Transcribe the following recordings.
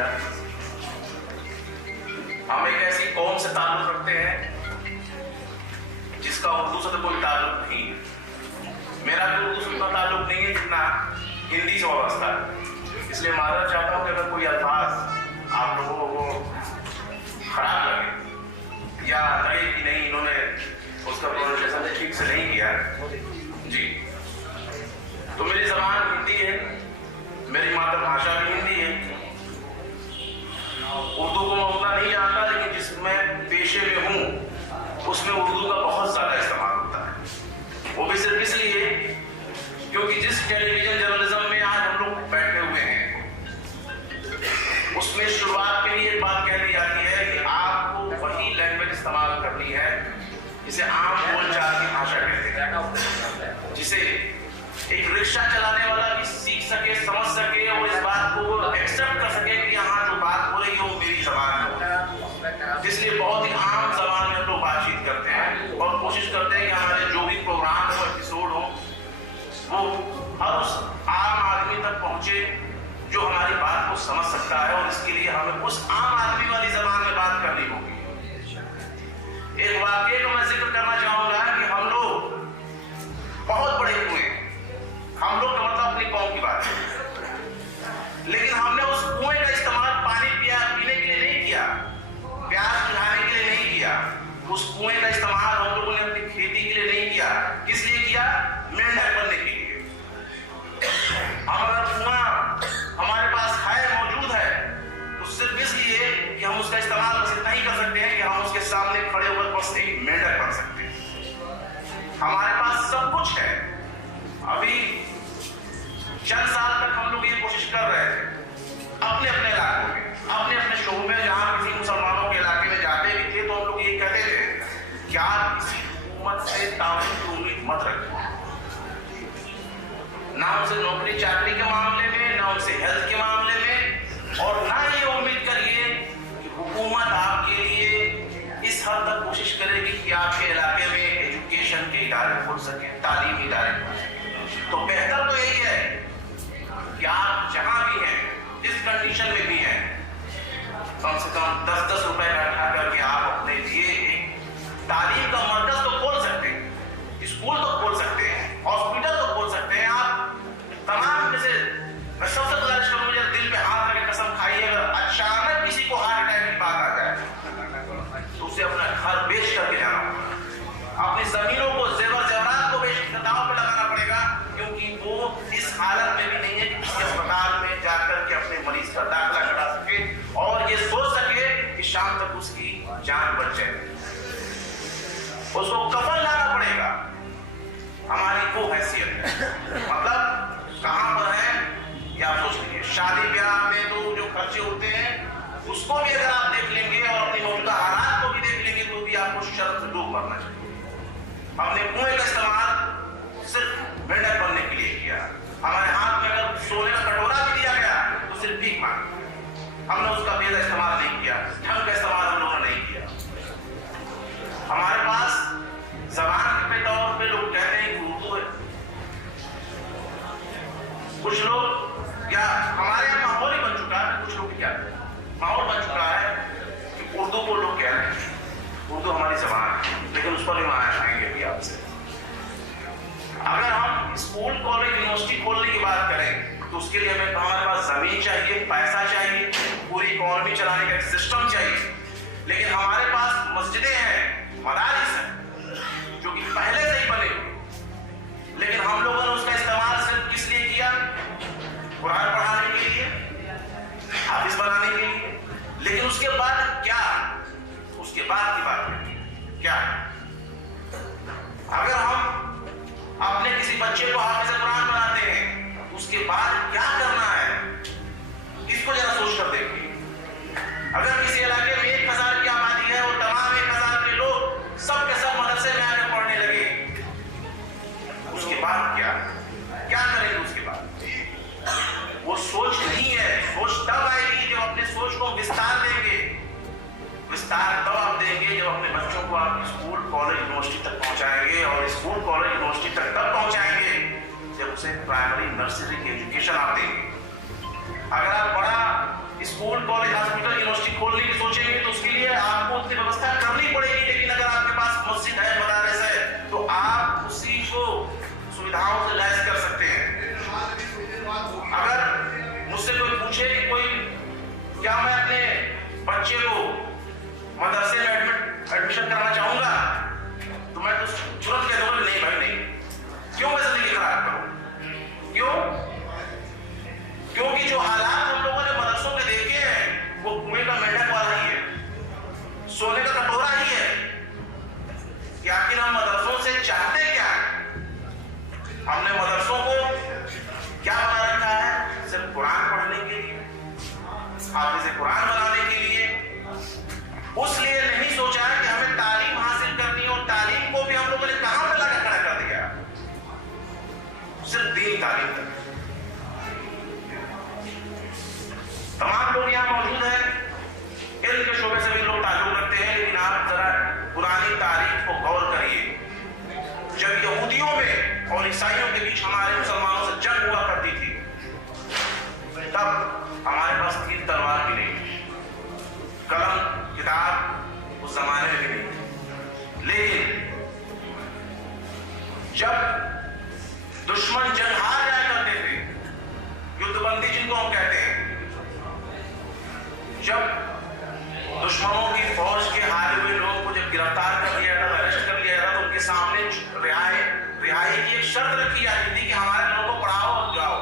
मिला। हम एक ऐसी कौम से ताल्लुक रखते हैं जिसका उर्दू से तो कोई ताल्लुक नहीं है। मेरा भी उर्दू से उतना ताल्लुक नहीं है जितना हिंदी से वाबस्ता है। इसलिए माजरत चाहता हूँ कि अगर कोई अल्फाज आप लोगों को खराब लगे या लगे कि नहीं इन्होंने उसका प्रोनाउंसिएशन ठीक से नहीं किया जी, तो मेरी ज़बान हिंदी है, मेरी मातृभाषा भी हिंदी है। उर्दू को मैं उतना नहीं जानता, लेकिन जिसमें पेशे में हूँ उसमें उर्दू का बहुत ज़्यादा इस्तेमाल होता है। वो भी सिर्फ इसलिए क्योंकि जिस टेलीविजन जर्नलिज्म में आज हम लोग बैठे हुए हैं उसमें शुरुआत में ही एक बात कह दी जाती है कि आपको वही लैंग्वेज इस्तेमाल करनी है जिसे आम बोलचाल की भाषा कहते हैं, जिसे एक रिक्शा चलाने वाला भी सीख सके, समझ सके और इस बात को एक्सेप्ट कर सके कि यहाँ जो बात हो रही है वो मेरी जबान है। इसलिए बहुत ही आम जबान में हम लोग बातचीत करते हैं और कोशिश करते हैं कि हमारे जो भी प्रोग्राम हो, एपिसोड हो, वो हर उस आम आदमी तक पहुंचे जो हमारी बात को समझ सकता है, और इसके लिए हमें उस आम आदमी वाली जबान में बात करनी होगी। एक वाकये को मैं जिक्र करना चाहूंगा कि हम लोग बहुत बड़े हुए, हम लोग का मतलब अपनी कौम की बात है, लेकिन हमने उस कुएं का इस्तेमाल पानी पीने के लिए नहीं किया, प्यास बुझाने के लिए नहीं किया। उस कुएं का इस्तेमाल हम लोगों ने अपनी खेती के लिए नहीं किया। किस लिए किया? मेंढक बनने के लिए। हम अगर कुआं हमारे पास है, मौजूद है, तो सिर्फ इसलिए कि हम उसका इस्तेमाल बस इतना ही कर सकते हैं कि हम उसके सामने खड़े होकर बस एक मेंढक बन सकते हैं। हमारे पास सब कुछ है। अभी चंद साल तक हम लोग ये कोशिश कर रहे थे अपने अपने इलाकों में, अपने अपने शोबे में, जहां किसी मुसलमानों के इलाके में जाते भी थे तो हम लोग ये कहते थे कि आप किसी हुकूमत से ताउन की उम्मीद मत रखिए, ना उनसे नौकरी चाकरी के मामले में, ना उनसे हेल्थ के मामले में, और ना ये उम्मीद करिए कि हुकूमत आपके लिए इस हद तक कोशिश करेगी कि आपके इलाके में एजुकेशन के इदारे खोल सके, तालीमी इदारे खोल सके। तो बेहतर तो यही है कि आप जहां भी हैं, जिस कंडीशन में भी हैं, कम से कम 10-10 रुपए इकट्ठा करके आप अपने लिए एक तालीम का मरकज तो खोल सकते हैं, स्कूल तो खोल सकते हैं, हॉस्पिटल तो खोल सकते हैं। आप तमाम में से मैं सबसे गुजारिश करूंगा, दिल पे हाथ रख के कसम खाइए, अगर अचानक किसी को हार्ट अटैक की बात आ जाए तो उसे अपना घर बेच करके जाना होगा, अपनी जमीनों को, जेवर जेवरात को बेच कर दांव पे लगाना पड़ेगा, क्योंकि वो इस हालत में भी नहीं है कि किसी अस्पताल में जाकर के अपने मरीज का दाखिला करा सके और ये सोच सके कि शाम तक उसकी जान बच जाए। उसको कफन लाना पड़ेगा। हमारी वो हैसियत है, मतलब कहां पर है ये आप सोच लीजिए। शादी ब्याह में तो जो खर्चे होते हैं उसको भी अगर आप देख लेंगे और अपनी मौजूदा हालात को भी देख लेंगे तो भी आपको शर्म से डूब मरना चाहिए। हमने कुएं का इस्तेमाल सिर्फ मेंढक बनने के लिए किया। हमारे हाथ में अगर सोने का कटोरा भी दिया गया तो सिर्फ भीख मांगी, हमने उसका बेहद इस्तेमाल नहीं किया, ढंग का इस्तेमाल हम लोगों ने नहीं किया। हमारे पास जबान के तौर पे लोग कहते हैं कि उर्दू है, कुछ लोग, या हमारे यहाँ माहौल ही बन चुका है, कुछ लोग क्या माहौल बन चुका है कि उर्दू को लोग कह रहे हैं उर्दू हमारी जबान है, लेकिन उस पर भी माना आएंगे भी आपसे। अगर हम स्कूल, कॉलेज, यूनिवर्सिटी खोलने की बात करें तो उसके लिए हमें हमारे पास जमीन चाहिए, पैसा चाहिए, पूरी इकोनॉमी चलाने का एक सिस्टम चाहिए। लेकिन हमारे पास मस्जिदें हैं, मदारिस हैं जो कि पहले से ही बने हुए, लेकिन हम लोगों ने उसका इस्तेमाल सिर्फ किस लिए किया? कुरान पढ़ाने के लिए, हाफिज बनाने के लिए। लेकिन उसके बाद क्या? उसके बाद की बात क्या? अगर हम अपने किसी बच्चे को हाफिज कुरान बनाते हैं उसके बाद क्या करना है, इसको जरा सोच कर देखिए। अगर किसी इलाके में 1000 की आबादी है और तमाम 1000 के लोग सब के सब मदरसे में आकर पढ़ने लगे, उसके बाद क्या करेंगे? उसके बाद वो सोच नहीं है। सोच तब आएगी जब अपने सोच को विस्तार देंगे। विस्तार तब आप देंगे जब अपने बच्चों को आप स्कूल, कॉलेज, यूनिवर्सिटी तक पहुंचाएंगे, और स्कूल, कॉलेज, यूनिवर्सिटी तक तब पहुंचाएंगे जब उसे प्राइमरी, नर्सरी की एजुकेशन आप देंगे। अगर आप बड़ा school school, college, hospital, university खोलने की सोचेंगे तो उसके लिए आपको उतनी व्यवस्था करनी पड़ेगी। लेकिन अगर आपके पास मस्जिद है, मदारिस है, तो आप उसी को सुविधाओं से लैस कर सकते हैं। अगर मुझसे कोई पूछे कि क्या मैं अपने बच्चे को मदरसे में एडमिशन कराना चाहूंगा, तो मैं तो तुरंत कह दूंगा नहीं भाई नहीं। क्यों मैं जिंदगी खराब करूं? क्यों? क्योंकि जो हालात हम लोगों ने मदरसों में देखे हैं वो कुएं का मेंढक वाला ही है, सोने का कटोरा ही है। कि आखिर हम मदरसों से चाहते क्या? हमने मदरसों को क्या बना रखा है? सिर्फ कुरान पढ़ने के लिए, हाफिज़ कुरान बनाने के लिए। उसलिए नहीं सोचा कि हमें तालीम हासिल करनी है, और तालीम को भी हम लोगों ने कहां पे लाकर खड़ा कर दिया? सिर्फ दीन तालीम तक। तमाम लोग यहाँ मौजूद हैं, इल्म के शोबे से भी लोग ताल्लुक रखते हैं, लेकिन आप जरा पुरानी तारीख को गौर करिए। जब यहूदियों में और ईसाइयों के बीच हमारे मुसलमानों से जंग हुआ करती थी, तब हमारे पास तीर तलवार भी नहीं थी, कलम किताब उस जमाने में भी नहीं थी। लेकिन जब दुश्मन जंग हार जाया करते थे, युद्धबंदी जिनको हम कहते हैं, जब दुश्मनों की फौज के हारे हुए लोगों को जब गिरफ्तार कर लिया जाता, अरेस्ट कर लिया जाता, तो उनके सामने रिहाई की एक शर्त रखी जाती थी कि हमारे लोगों को पढ़ाओ और जाओ।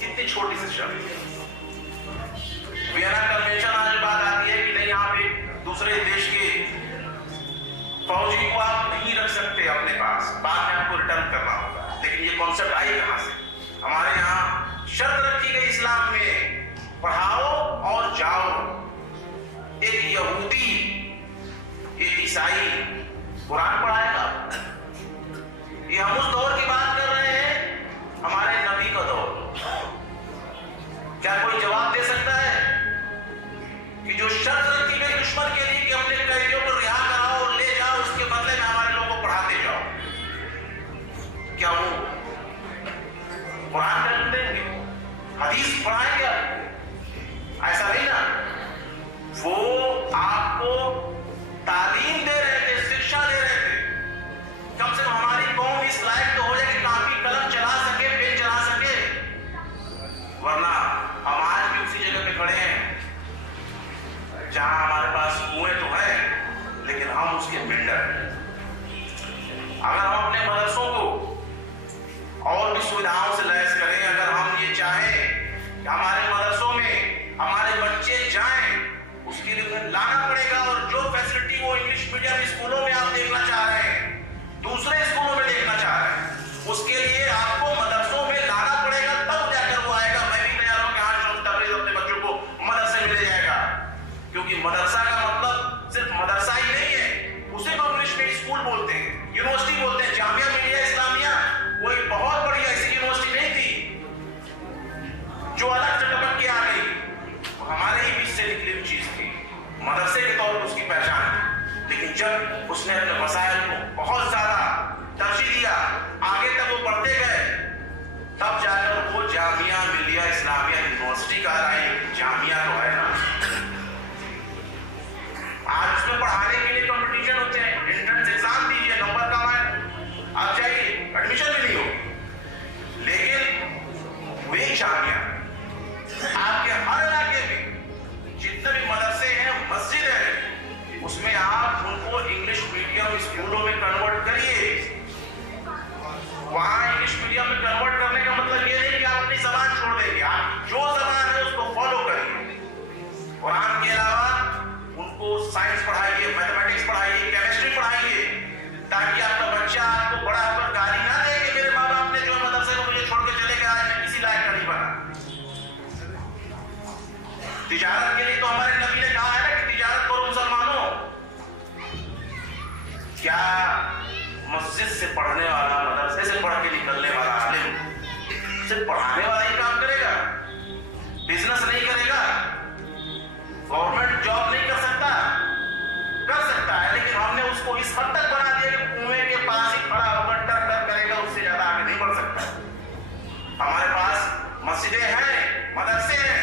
कितनी छोटी सी शर्त। वियना कन्वेंशन आज बात आती है कि नहीं, आप एक दूसरे देश के फौजी को आप नहीं रख सकते अपने पास, बाद में आपको रिटर्न करना होगा। लेकिन ये कॉन्सेप्ट आई कहां से? हमारे यहाँ शर्त रखी गई इस्लाम में, पढ़ाओ और जाओ। एक यहूदी, एक ईसाई कुरान पढ़ाएगा? ये हम उस दौर की बात कर रहे हैं, हमारे नबी का दौर। क्या कोई जवाब दे सकता है कि जो शर्त रखी गई दुश्मन के लिए कि अपने कैदियों को रिहा कराओ और ले जाओ, उसके बदले में हमारे लोगों को पढ़ाते जाओ, क्या वो कुरान कर देंगे? हदीस पढ़ाएंगे? ऐसा नहीं ना। वो आपको तालीम दे रहे थे, शिक्षा दे रहे थे। कम से कम हमारी कौम इस लायक तो हो जाए कि कापी कलम चला सके, पेन चला सके। वरना हम आज भी उसी जगह पे खड़े हैं जहां हमारे पास कुएं तो है, लेकिन हम उसके मेंढक हैं। अगर हम अपने मदरसों को और भी सुविधाओं से लैस करें, अगर हम ये चाहें कि हमारे मदरसों में हमारे बच्चे जाएं, उसके लिए लाना पड़ेगा। और जो फैसिलिटी वो इंग्लिश मीडियम स्कूलों में आप देखना चाह रहे हैं, दूसरे स्कूलों में देखना चाह रहे हैं, उसके लिए आपको मदरसों में लाना पड़ेगा, तब जाकर वो आएगा। मैं भी तैयार हूं कि हाँ, शौक तबरेज़ अपने बच्चों को मदरसे में ले जाएगा, क्योंकि मदरसा का मतलब सिर्फ मदरसा ही नहीं है, उसे हम इंग्लिश में स्कूल बोलते हैं, यूनिवर्सिटी बोलते हैं। जामिया मिलिया इस्लामिया कोई बहुत बड़ी ऐसी यूनिवर्सिटी नहीं थी जो अलग से टपक के आ गई, हमारे ही बीच से निकली हुई चीज थी, मदरसे के तौर पर उसकी पहचान थी। लेकिन जब उसने अपने वसाइल को बहुत ज्यादा तरजीह दिया, आगे तक वो बढ़ते गए, तब जाकर वो जामिया मिलिया इस्लामिया यूनिवर्सिटी कहलाई। जामिया तो है ना। आज उसमें पढ़ाने के लिए कंपटीशन होते हैं, एंट्रेंस एग्जाम दीजिए, नंबर कम है, आप जाइए, एडमिशन भी नहीं हो। लेकिन वही जामिया आपके हर इलाके में जितने भी मदरसे हैं, मस्जिद है, उसमें आप उनको इंग्लिश मीडियम स्कूलों में कन्वर्ट करिए। वहां इंग्लिश मीडियम में कन्वर्ट करने का मतलब ये नहीं कि आप अपनी जबान छोड़ देंगे, आप जो जबान है उसको फॉलो करिए। कुरान के अलावा उनको साइंस पढ़ाइए, मैथमेटिक्स पढ़ाइए, केमिस्ट्री पढ़ाइए, ताकि आपका बच्चा आपको बड़ा होकर गाली ना दे कि मेरे माँ बाप ने जो मदरसे को मुझे छोड़ के चले गए, आज मैं किसी लायक नहीं बना। तिजारत के लिए तो हमारे नबी ने कहा है ना कि तिजारत करो मुसलमानों। क्या मस्जिद से पढ़ने वाला, मदरसे से पढ़ के निकलने वाला आलिम सिर्फ पढ़ाने वाला ही काम करेगा? बिजनेस नहीं करेगा? गवर्नमेंट जॉब नहीं कर सकता? कर सकता है, लेकिन हमने उसको इस हद तक बना दिया कि कुएं के पास ही खड़ा होकर टर टर करेगा, उससे ज्यादा आगे नहीं बढ़ सकता। हमारे पास मस्जिदें हैं, मदरसे हैं,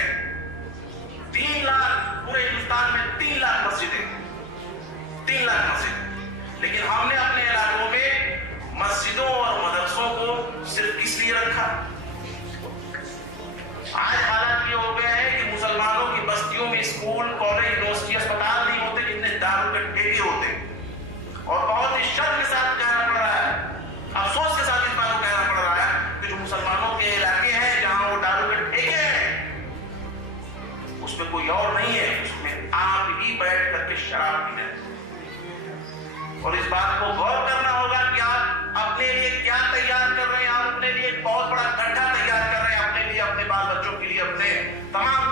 भी स्कूल, कॉलेज, यूनिवर्सिटी, अस्पताल नहीं होते जितने दारू के ठेके होते। और बहुत ही शर्म के साथ कहना पड़ रहा है, अफसोस के साथ इस बात को कहना पड़ रहा है कि जो मुसलमानों के इलाके हैं जहां वो दारू के ठेके हैं, उसमें कोई और नहीं है, उसमें आप ही बैठ करके शराब पी रहे हैं। और इस बात को गौर करना होगा कि आप अपने लिए क्या तैयार कर रहे हैं। आप अपने लिए एक बहुत बड़ा गड्ढा तैयार कर रहे हैं, अपने लिए, अपने बाल बच्चों के लिए, अपने तमाम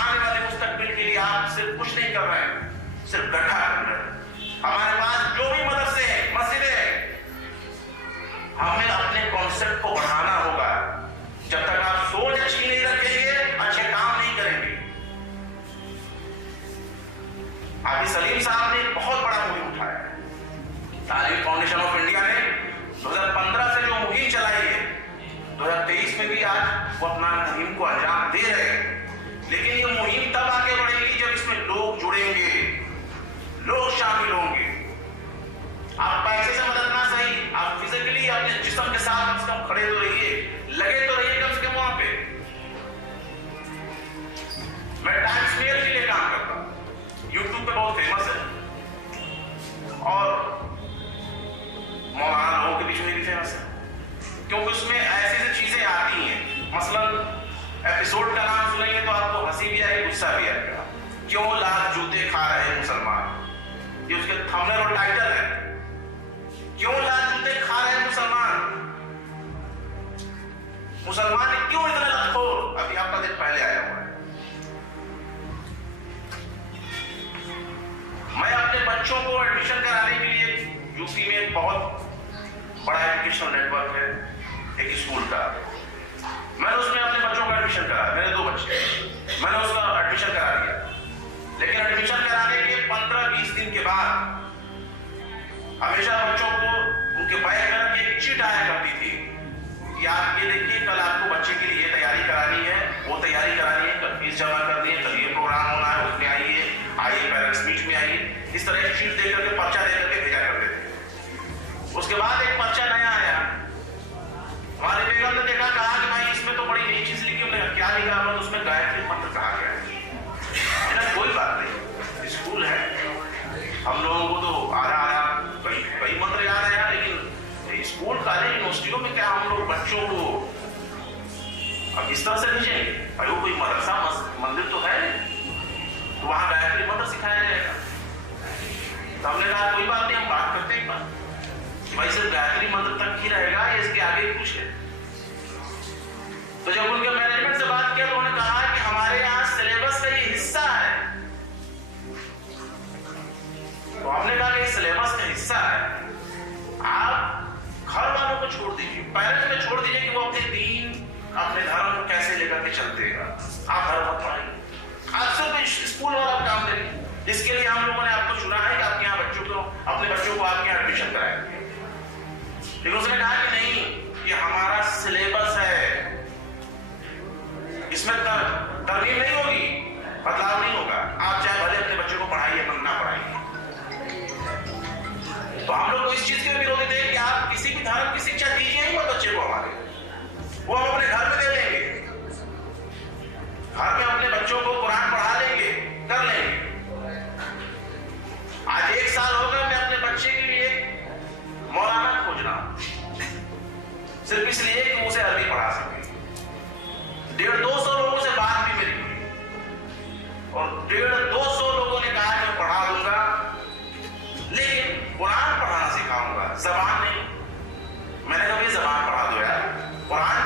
आने वाले मुस्तकबिल के लिए। आप सिर्फ कुछ नहीं कर रहे हैं, सिर्फ गड्ढा कर रहे हैं। हमारे पास जो भी मदरसे हैं, मस्जिदें हैं, हमें अपने कॉन्सेप्ट को बढ़ाना होगा। जब तक आप सोच अच्छी नहीं रखेंगे, अच्छे काम नहीं करेंगे। हाफिज सलीम साहब ने बहुत बड़ा मुहिम उठाया है। तालीम फाउंडेशन ऑफ इंडिया ने 2015 से जो मुहिम चलाई है, 2023 में भी आज वो अपना मुहिम को अंजाम दे रहे हैं। लेकिन ये मुहिम तब आगे बढ़ेगी जब इसमें लोग जुड़ेंगे, लोग शामिल होंगे। आप पैसे से मदद ना सही, आप फिजिकली अपने जिस्म के साथ कम से कम खड़े तो रहिए, लगे तो रहिए कम से कम वहां पे। मैं टाइम्स मेल के लिए काम करता हूं, यूट्यूब पे बहुत फेमस है और मौलाना लोगों के बीच में भी फेमस है, क्योंकि उसमें ऐसी चीजें आती हैं। मसलन एपिसोड का नाम सुनेंगे तो आपको हंसी भी आएगी, गुस्सा भी आएगा। क्यों लाख जूते खा रहे हैं मुसलमान, ये उसके थंबनेल और टाइटल है। क्यों लाख जूते खा रहे हैं मुसलमान, मुसलमान क्यों इतने लतखोर। अभी आपका दिन पहले आया हुआ है। मैं अपने बच्चों को एडमिशन कराने के लिए, यूपी में एक बहुत बड़ा एजुकेशनल नेटवर्क है एक स्कूल का, मैंने उसमें अपने बच्चों का एडमिशन कराया। मेरे 2 बच्चे, मैंने उसका एडमिशन करा दिया। लेकिन एडमिशन कराने के 15-20 दिन के बाद हमेशा बच्चों को उनके बैग में एक चिट आया करती थी कि आप ये देखिए, कल आपको बच्चे के लिए तैयारी करानी है, वो तैयारी करानी है, कल फीस जमा करनी है, कल ये प्रोग्राम होना है, उसमें आइए पेरेंट्स मीट में आइए। इस तरह की चीज दे करके, पर्चा दे करके भेजा करते थे। उसके बाद एक पर्चा नया आया, हमारे बेगम ने देखा, कहा कि भाई इसमें तो बड़ी नई चीज लिखी। हमने क्या लिखा? तो उसमें गायत्री मंत्र कहा गया है। कोई बात नहीं, स्कूल है, हम लोगों को तो आधा कई मंत्र याद है यार, लेकिन स्कूल, कॉलेज, यूनिवर्सिटियों में क्या हम लोग बच्चों को अब इस तरह से भेजेंगे? भाई वो कोई मदरसा मंदिर तो है, तो वहां गायत्री मंत्र सिखाया जाएगा। तो हमने कहा कोई बात नहीं, हम बात करते हैं भाई सिर्फ गायत्री मंत्र तक ही रहेगा या इसके आगे कुछ है? तो जब उनके मैनेजमेंट से बात किया तो उन्होंने कहा कि हमारे यहाँ सिलेबस का ये हिस्सा है। तो हमने कहा कि सिलेबस का हिस्सा है, आप घर वालों को छोड़ दीजिए, पेरेंट्स में छोड़ दीजिए कि वो अपने दीन, अपने धर्म को कैसे लेकर के चलते हैं। आप घर मत पढ़ाइए, आप सिर्फ स्कूल वाला काम करिए। इसके लिए हम लोगों ने आपको चुना है कि आपके यहाँ अपने बच्चों को आपके यहाँ एडमिशन कराएंगे। लेकिन उसने कहा कि नहीं, ये हमारा सिलेबस है, इसमें तरमीम नहीं होगी, बदलाव नहीं होगा। आप चाहे भले अपने बच्चों को पढ़ाइए, हम ना पढ़ाइए। तो हम लोग को इस चीज के विरोधी थे कि आप किसी भी धर्म की शिक्षा दीजिए ही मत बच्चे को हमारे, वो हम अपने घर में दे लेंगे, घर में अपने बच्चों को कुरान पढ़ा लेंगे, कर लेंगे। आज 1 साल हो गया मैं अपने बच्चे के लिए मौलाना खोजना, सिर्फ इसलिए कि उसे अरबी पढ़ा सके। 150-200 लोगों से बात भी मेरी हुई और 150-200 लोगों ने कहा मैं पढ़ा दूंगा, लेकिन कुरान पढ़ाना सिखाऊंगा, जबान नहीं। मैंने कहा ये जबान पढ़ा दो यार, कुरान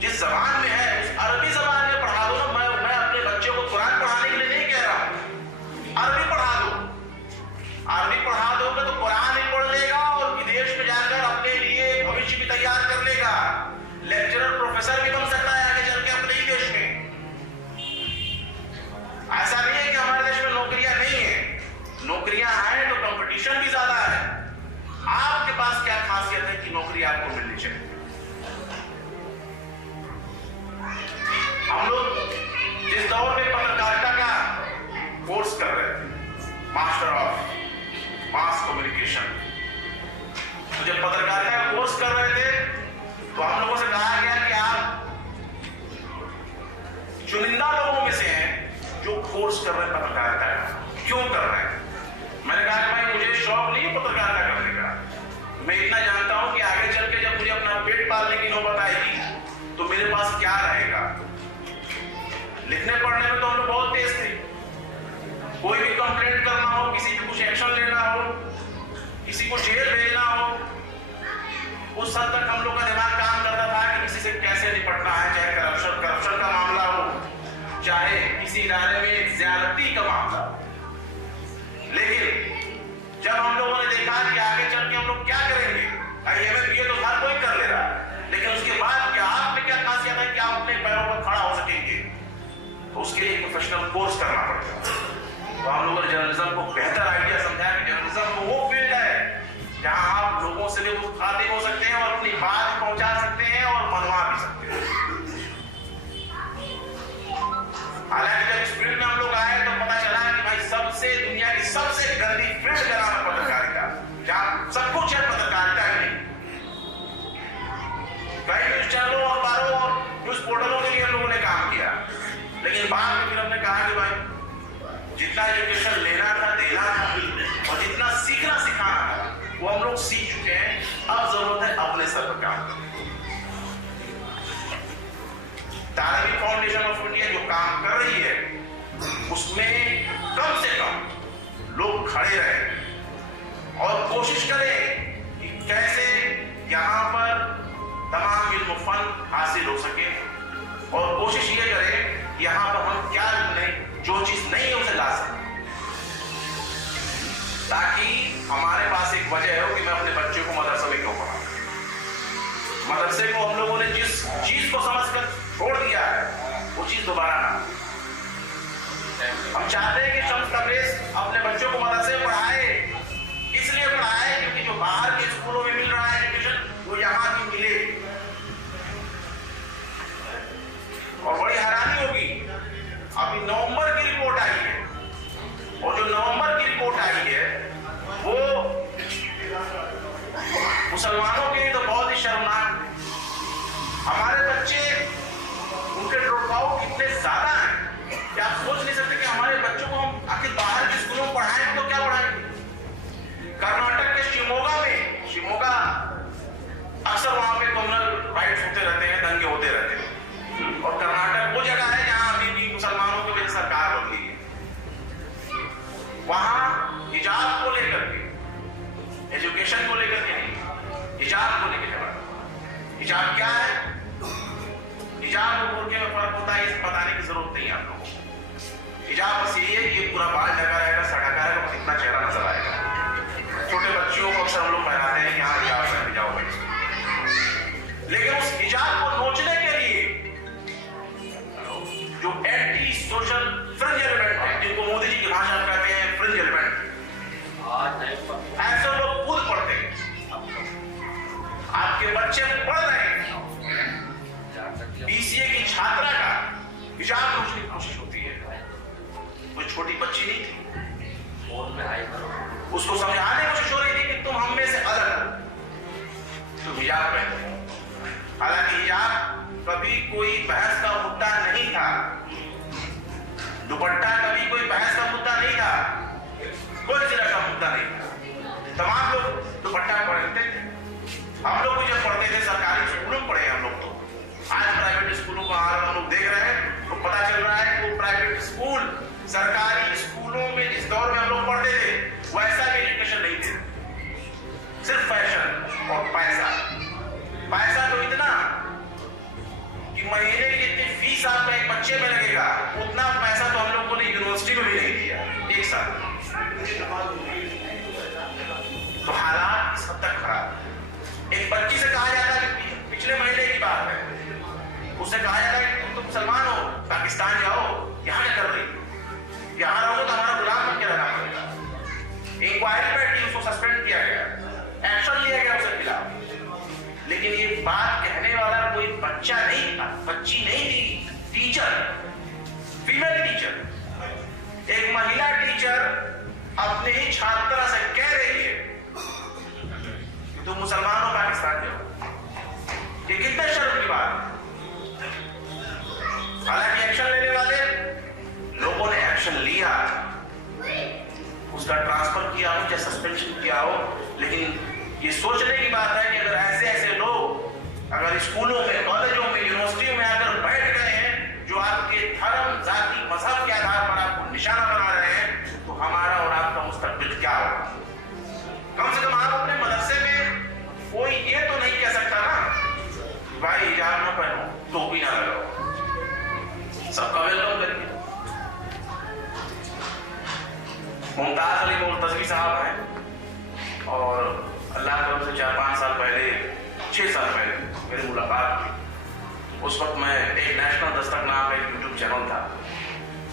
जिस जबान में है उस अरबी जबान में पढ़ा दो। मैं अपने बच्चे को कुरान पढ़ाने के लिए नहीं कह रहा हूं, अरबी पढ़ा दो। अरबी पढ़ा दोगे तो कुरान ही पढ़ लेगा और विदेश में जाकर अपने लिए भविष्य भी तैयार कर लेगा, लेक्चरर प्रोफेसर भी बन सकता है आगे चल के अपने ही देश में। ऐसा नहीं है कि हमारे देश में नौकरियां नहीं है, नौकरियां हैं तो कंपटीशन भी ज्यादा है। आपके पास क्या खासियत है कि नौकरी आपको मिलनी चाहिए? हम लोग जिस दौर में पत्रकारिता का कोर्स कर रहे थे, मास्टर ऑफ मास कम्युनिकेशन, तो जब पत्रकारिता का कोर्स कर रहे थे तो हम लोगों से कहा गया कि आप चुनिंदा लोगों में से हैं जो कोर्स कर रहे हैं पत्रकारिता का, क्यों कर रहे हैं? मैंने कहा कि भाई मुझे शौक नहीं है पत्रकारिता करने का, मैं इतना जानता हूं कि आगे चल के जब मुझे अपना पेट पालने की नौबत आएगी तो मेरे पास क्या रहेगा। लिखने पढ़ने में तो हम लोग बहुत तेज थे, कोई भी कंप्लेंट करना हो, किसी पे कुछ एक्शन लेना हो, किसी को जेल भेजना हो, उस हद तक हम लोग का दिमाग काम करता था कि किसी से कैसे निपटना है, चाहे करप्शन का मामला हो, चाहे किसी इदारे में ज्यादती का मामला। लेकिन जब हम लोगों ने देखा कि आगे चल के हम लोग क्या करेंगे, IMF तो हर कोई कर ले रहा है, लेकिन उसके बाद क्या आप में क्या खासियत है कि आप अपने पैरों पर खड़ा हो सकेंगे, तो उसके लिए प्रोफेशनल कोर्स करना पड़ेगा। तो हम लोगों ने जर्नलिज्म को बेहतर आइडिया समझा कि जर्नलिज्म वो फील्ड है जहां आप लोगों से भी मुखातिब हो सकते हैं और अपनी बात पहुंचा सकते हैं और मनवा भी सकते हैं। हालांकि जब इस फील्ड में हम लोग आए तो पता चला कि भाई दुनिया की सबसे गंदी फील्ड का नाम है पत्रकारिता, जहां सब कुछ है पत्रकारिता ही नहीं। कई न्यूज चैनलों, अखबारों और न्यूज पोर्टलों के लिए हम लोगों ने काम किया, लेकिन बाद में फिर हमने कहा कि भाई जितना एजुकेशन लेना था, देना था और जितना सीखना सिखाना था वो हम लोग सीख चुके हैं। अब जरूरत है अपने सर पर काम करने। तालिबी फाउंडेशन ऑफ इंडिया जो काम कर रही है उसमें कम से कम लोग खड़े रहें और कोशिश करें कि कैसे यहां पर तमाम इल्म फन हासिल हो सके, और कोशिश ये करें कि यहां पर हम क्या नहीं, जो चीज नहीं है उसे ला सकें, ताकि हमारे पास एक वजह हो कि मैं अपने बच्चे को मदरसे में क्यों पढ़ाऊं। मदरसे को हम लोगों ने जिस चीज को समझकर छोड़ दिया है वो चीज दोबारा ना। हम चाहते हैं कि शम्स तबरेज़ अपने बच्चों को मदरसे में पढ़ाए, इसलिए पढ़ाए क्योंकि जो बाहर के स्कूलों में मिल रहा है एजुकेशन वो यहां भी मिले। और बड़ी हैरानी होगी, अभी नवंबर की रिपोर्ट आई है, और जो नवंबर की रिपोर्ट आई है वो मुसलमानों के लिए तो बहुत ही शर्मनाक है। हमारे बच्चे, उनके ड्रॉप आउट कितने ज्यादा हैं कि आप सोच नहीं सकते कि हमारे बच्चों को हम आखिर बाहर के स्कूलों में पढ़ाएंगे तो क्या पढ़ाएंगे। कर्नाटक के शिमोगा अक्सर वहां पे कम्युनल राइट्स होते रहते हैं, दंगे होते रहते हैं, और कर्नाटक वो जगह है जहां अभी भी मुसलमानों की वजह सरकार बदली है। वहां हिजाब को लेकर के, एजुकेशन को लेकर के नहीं, हिजाब को लेकर के। हिजाब क्या है, हिजाब और बुर्के में फर्क होता है, इस बताने की जरूरत नहीं है आप लोगों को। हिजाब बस यही है कि ये पूरा बाल ढका रहेगा, सड़का रहेगा, बस इतना चेहरा नजर आएगा। छोटे बच्चियों को अक्सर हम लोग पहनाते हैं कि हाँ हिजाब पहन जाओ भाई, लेकिन उस हिजाब को नोचने के लिए जो एंटी सोशल फ्रिंज एलिमेंट है, जिनको मोदी जी की भाषा में कहते हैं फ्रिंज एलिमेंट, ऐसे लोग खुद पढ़ते हैं। आपके बच्चे पढ़ रहे हैं, BCA की छात्रा का हिजाब नोचने की कोशिश होती है, कोई छोटी बच्ची नहीं थी, उसको समझाने की कोशिश हो रही थी कि तुम हम में से अलग हो, तुम हिजाब पहनते हो। हालांकि हिजाब कभी कोई बहस का मुद्दा नहीं था, दुपट्टा कभी कोई बहस का मुद्दा नहीं था, कोई जिला का मुद्दा नहीं था, तमाम लोग दुपट्टा पहनते थे। हम लोग भी जब पढ़ते थे सरकारी स्कूलों में पढ़े हम लोग, तो आज प्राइवेट स्कूलों को हम लोग देख रहे हैं तो पता चल रहा है कि वो प्राइवेट स्कूल सरकारी स्कूलों में जिस दौर में हम लोग पढ़ते थे वैसा भी एजुकेशन नहीं थे, सिर्फ फैशन और पैसा तो इतना कि महीने की जितनी फीस आपका एक बच्चे में लगेगा उतना पैसा तो हम लोगों ने यूनिवर्सिटी में भी नहीं दिया एक साल। तो हालात इस हद तक खराब। एक बच्ची से कहा जाता है, पिछले महीने की बात है, उससे कहा जाता है कि तुम तो मुसलमान हो, पाकिस्तान जाओ, यहाँ क्या कर रही हो, यहाँ रहो तो हमारा गुलाम बन के रहना पड़ेगा। इंक्वायरी बैठी, उसको सस्पेंड किया गया, एक्शन लिया गया उसके खिलाफ। लेकिन ये बात कहने वाला कोई बच्चा नहीं था, बच्ची नहीं थी, टीचर, फीमेल टीचर, एक महिला टीचर अपने ही छात्रा से कह रही है कि तुम मुसलमान हो, पाकिस्तान जाओ। ये कितने शर्म की बात। हालांकि एक्शन लेने वाले लोगों ने ایکشن لیا, اس کا ٹرانسفر کیا ہو چاہے سسپینشن کیا ہو, لیکن یہ سوچنے کی بات ہے کہ اگر ایسے لوگ اگر اسکولوں میں, کالجوں میں, یونیورسٹیوں میں اگر بیٹھ گئے ہیں جو آپ کے دھرم, ذاتی, مذہب کے آدھار پر آپ کو نشانہ بنا رہے ہیں, تو ہمارا اور آپ کا مستقبل کیا ہوگا؟ کم سے کم آپ اپنے مدرسے میں کوئی یہ تو نہیں کہہ سکتا نا بھائی حجاب نہ پہنو, ٹوپی نہ لگاؤ, سب کا ویلکم کریے. ممتاز علی مرتضوی صاحب ہیں اور اللہ کرم سے 4-5 سال پہلے, 6 سال پہلے میری ملاقات ہوئی. اس وقت میں ایک نیشنل دستک نام کا ایک یوٹیوب چینل تھا,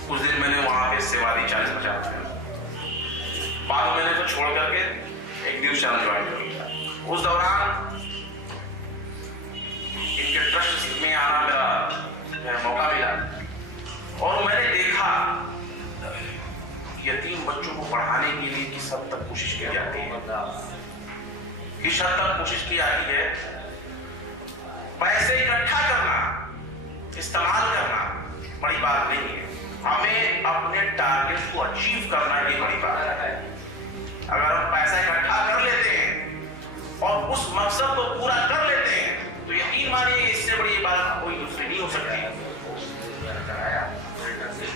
اس دن میں نے وہاں پہ سیوالی 40-50 بعد میں نے تو چھوڑ کر کے ایک نیوز چینل جوائن کر لیا. اس دوران ان کے ٹرسٹ میں آنا میرا موقع ملا اور میں نے دیکھا یتیم بچوں کو پڑھانے کے لیے کس حد تک کوشش کی جاتی ہے, کس حد تک کوشش کی جاتی ہے. پیسے اکٹھا کرنا, استعمال کرنا بڑی بات نہیں ہے, ہمیں اپنے ٹارگیٹ کو اچیو کرنا یہ بڑی بات ہے. اگر ہم پیسہ اکٹھا کر لیتے ہیں اور اس مقصد کو پورا کر لیتے ہیں تو یقین مانیے اس سے بڑی بات کوئی دوسری نہیں ہو سکتی.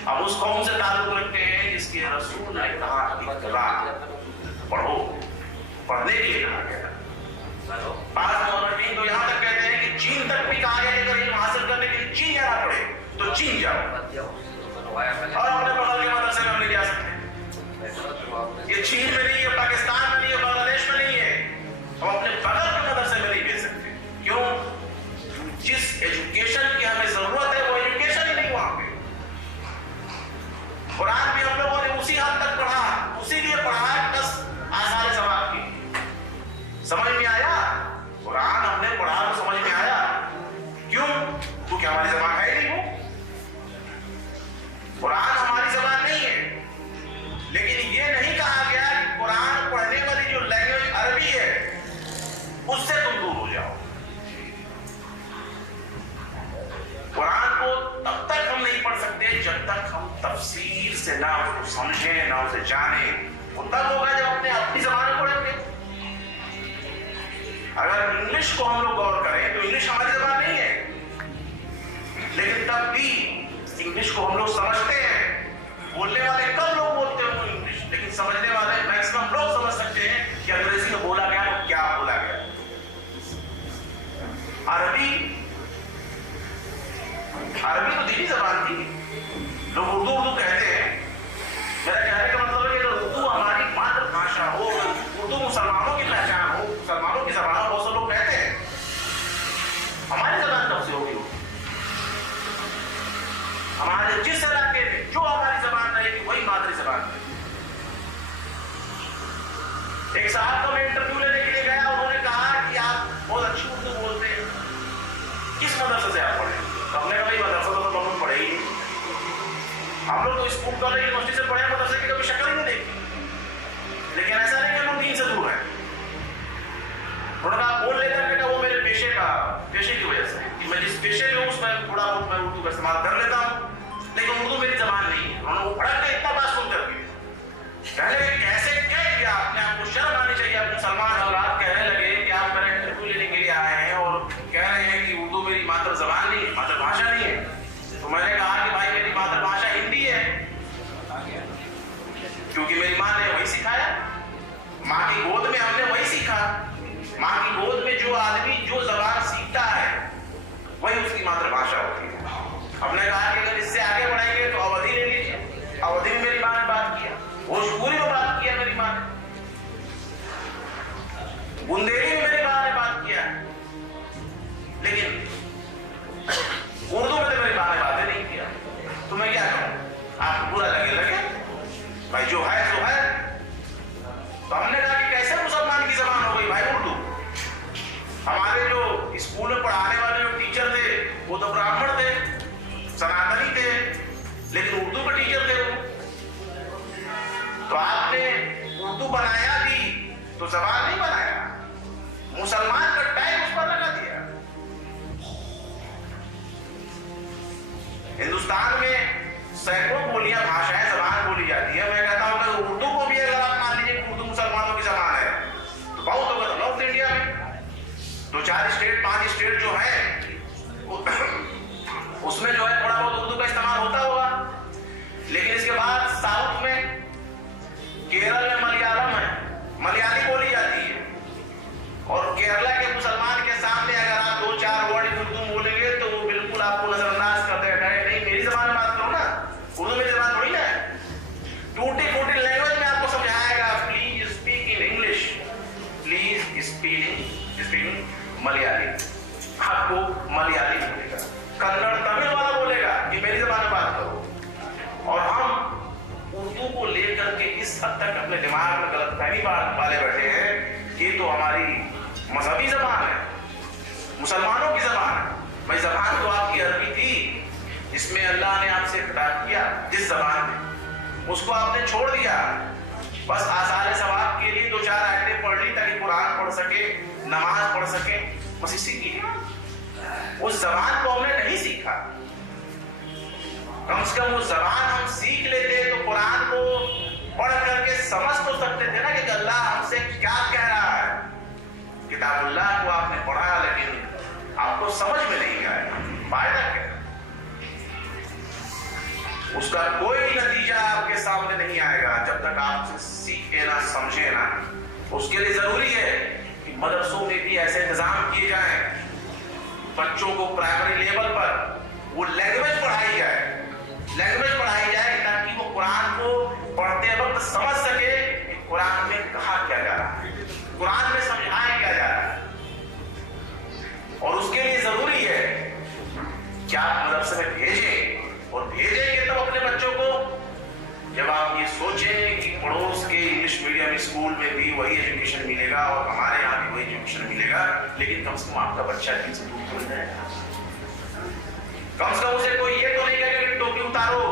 ہم اس قوم سے تعلق رکھتے ہیں جس کے رسول نے کہا اتباع, پڑھو, پڑھنے کے لیے کہا گیا. بعض مورخین تو یہاں تک کہتے ہیں کہ چین تک بھی کہا گیا کہ اگر علم حاصل کرنے کے لیے چین جانا پڑے تو چین جاؤ, اور اپنے بغل کے مدرسے میں ہم نہیں جا سکتے. یہ چین میں نہیں ہے, پاکستان میں نہیں ہے, بنگلہ دیش میں نہیں ہے, ہم اپنے بغل کے مدرسے میں نہیں بھیج سکتے. کیوں؟ جس ایجوکیشن کی ہمیں ضرورت ہے وہ ایجوکیشن ہی نہیں وہاں پہ. قرآن بھی ہم لوگوں نے اسی حد تک پڑھا, اسی لیے پڑھا ہے, بس آثار ثواب کی سمجھ میں آیا. قرآن ہم نے پڑھا تو سمجھ میں آیا. کیوں؟ کیونکہ ہماری زبان ہے ہی نہیں, وہ قرآن ہماری زبان نہیں ہے. لیکن یہ نہیں کہا گیا کہ قرآن پڑھنے والی جو لینگویج عربی ہے اس سے تم دور ہو جاؤ. قرآن کو تب تک ہم نہیں پڑھ سکتے جب تک ہم تفسیر سے نہ اس کو سمجھیں, نہ اسے جانیں. وہ تب ہوگا جب اپنی زبان میں پڑھیں گے. اگر انگلش کو ہم لوگ غور کریں تو انگلش ہماری زبان نہیں ہے, لیکن تب بھی انگلش کو ہم لوگ سمجھتے ہیں. بولنے والے کم لوگ بولتے ہیں وہ انگلش, لیکن سمجھنے والے میکسیمم لوگ سمجھ سکتے ہیں کہ انگریزی میں بولا گیا تو کیا بولا گیا. عربی تو دینی زبان تھی. لوگ اردو کہتے ہیں. میرا کہنے کا مطلب ہے کہ اردو ہماری مادر بھاشا ہو, اردو مسلمانوں کی پہچان ہو, مسلمانوں کی زبان ہو, بہت سے لوگ کہتے ہیں. ہماری زبان کب سے ہوگی؟ ہمارے جس علاقے میں جو ہماری زبان رہے گی وہی مادری زبان ہے. ایک صاحب کا میں انٹرویو لینے کے لیے گیا, انہوں نے کہا کہ آپ بہت اچھی اردو بولتے ہیں, کس مدرسے سے آپ پڑھے؟ ہم نے کبھی مدرسہ تو ہم پڑھے ہی نہیں. ہم لوگ تو اسکول کالج یونیورسٹی سے پڑھے, مدرسے کی کبھی شکل ہی نہیں دیکھی. لیکن ایسا نہیں کہ ہم دین سے دور ہیں. انہوں نے کہا بول لیتا ہے کہ وہ میرے پیشے کی وجہ سے, کہ میں جس پیشے میں ہوں اس میں تھوڑا بہت میں اردو کا استعمال کر لیتا ہوں, لیکن اردو میری زبان نہیں ہے. انہوں نے وہ پڑھ کے اتنا بات سن کر دیا. پہلے کیسے کہہ دیا, اپنے آپ کو شرم آنی چاہیے. اپنے مسلمان حضرات کہنے لگے کہ آپ میرا انٹرویو لینے کے لیے آئے ہیں اور کہہ رہے ہیں کہ اردو میری مادر زبان نہیں ہے, مادر بھاشا نہیں ہے. تو میں نے کہا کہ بھائی میری مادر بھاشا ہندی ہے, کیونکہ میری ماں نے وہی سکھایا. ماں کی گود میں ہم نے وہی سیکھا. ماں کی گود میں جو آدمی جو زبان سیکھتا ہے وہی اس کی مادر بھاشا ہوتی ہے. ہم نے کہا کہ اگر اس سے آگے بڑھیں گے تو اودھی لے لیجیے. اودھی میں میری ماں نے بات کیا, بھوجپوری میں بات کیا میری ماں نے, بندیلی میں میری ماں نے بات کیا, لیکن اردو میں تو میری ماں نے باتیں نہیں کیا. تو میں کیا کروں؟ آپ کو برا لگے بھائی, جو ہے تو ہے. تو ہم نے کہا کہ کیسے مسلمان کی زبان ہو گئی بھائی اردو. ہمارے جو اسکول میں پڑھانے والے جو ٹیچر تھے وہ تو براہمن تھے, سناتنی تھے, لیکن اردو کے ٹیچر تھے وہ. تو آپ نے اردو بنایا بھی تو زبان نہیں بنایا, مسلمان کا ٹیگ اس پر لگا دیا. ہندوستان میں سینکڑوں بولیاں بھاشائیں زبان केरल में मलयालम है, मलयाली बोली जाती है, और केरला के मुसलमान के सामने अगर आप 2-4 वर्ड उर्दू बोलेंगे तो वो बिल्कुल आपको नजरअंदाज कर देगा, नहीं मेरी जबान में बात करो ना, उर्दू में जबान थोड़ी ना है। टूटी फूटी लैंग्वेज में आपको समझाएगा, please speak in English, please speak Malayali, आपको मलयाली बोलेगा। कन्नड़ तमिल वाला बोलेगा कि मेरी जबान में बात करो। और हम उर्दू को लेकर के इस हद तक अपने दिमाग में गलतफहमी वाले बैठे हैं कि ये तो हमारी मजहबी जबान है, मुसलमानों की जबान है। भाई जबान तो आपकी अरबी थी, इसमें अल्लाह ने आपसे खिताब किया जिस जबान में, उसको आपने छोड़ दिया, बस आसार सवाब के लिए 2-4 आयतें पढ़ ली ताकि कुरान पढ़ सके, नमाज पढ़ सके, बस इसी की उस जबान को हमने नहीं सीखा। कम से कम उस जबान हम सीख लेते तो कुरान को पढ़ करके समझ तो सकते थे ना कि अल्लाह हमसे क्या कह रहा है। किताबुल्लाह को आपने पढ़ा लेकिन आपको समझ में नहीं आया, फायदा क्या? उसका कोई नतीजा आपके सामने नहीं आएगा जब तक आप सीखे ना, समझे ना। उसके लिए जरूरी है कि मदरसों में भी ऐसे इंतजाम किए जाएं, बच्चों को प्राइमरी लेवल पर वो लैंग्वेज पढ़ाई जाए ताकि वो कुरान को पढ़ते वक्त समझ सके कि कुरान में कहा क्या जा रहा है, कुरान में समझाया क्या जा रहा है। और उसके लिए जरूरी है कि आप मदरसे में भेजें, और भेजेंगे तब अपने बच्चों को जब आप ये सोचें कि पड़ोस के इंग्लिश मीडियम स्कूल में भी वही एजुकेशन मिलेगा और हमारे यहाँ भी वही एजुकेशन मिलेगा, लेकिन कम से कम आपका बच्चा दिन से दूर हो जाएगा। कम से कम उसे कोई ये तो नहीं कहेगा कि टोपी उतारो,